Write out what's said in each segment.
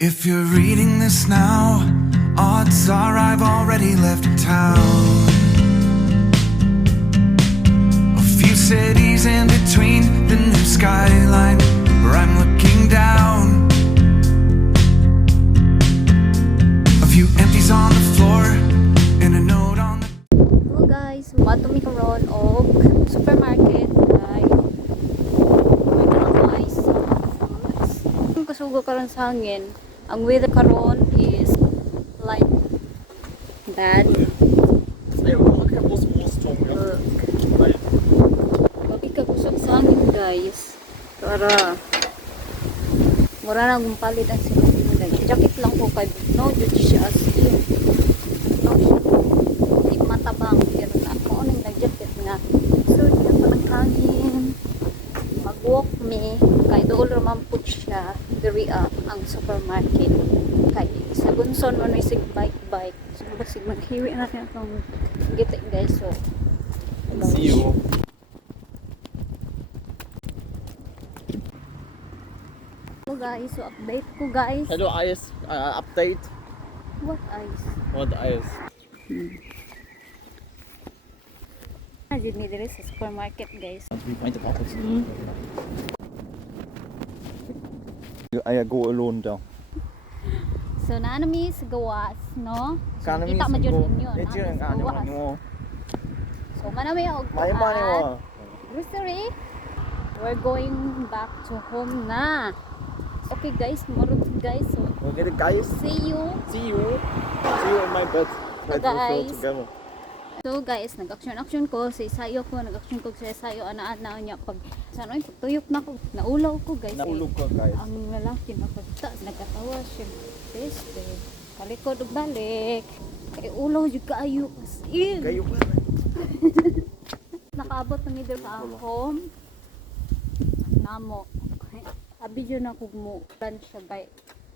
If you're reading this now, odds are I've already left town. A few cities in between, the new skyline where I'm looking down. A few empties on the floor and a note on the... Hello guys, matumi karon og supermarket ay guys. Ang kasugo karon sa hangin. Ang weather karon is like bad. Bakit ka kusog sa hangin guys? Para mura na gumpalit ang sinabi guys. Jacket lang ko kay no jud siya as in. Matabang pero na ako nang nag-jacket nga. So yun pa ng hangin. Mag-walk me kay dool raman pud siya diri ang supermarket kay sa Gunson mo na sig bike so basig maghiwi natin atong gite guys. So See you. so guys, so update ko guys. Hello, Ice. Update. What ice? What Ice? Ajud ni diri sa supermarket guys. We find the bottles. I go alone daw. So naano mi sa gawas no? So, Kanami kita sa ma jud go. ninyo Ito yung sa ano gawas. mo. So manami og May money mo. grocery. We're going back to home na. Okay guys, marot guys. So Okay, guys. see you. See you. See you in my bed. Let's go Guys. together. So guys, nag-action ko sa isayo ko, nag-action ko sa isayo ana-ana niya pag sanoy pagtuyok na ko, naulaw ko guys. Naulog ko, guys. Ang lalaki nakagta, nagkatawa siya. Este, kalikod ug balik. Kay ulaw jud kaayo as in. Kayo pa. Nakaabot na dito sa home. Namo. Abi jud na kog mo plan siya bay.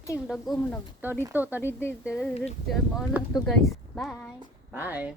Ting dagom nag dito, mo na to guys. Bye. Bye.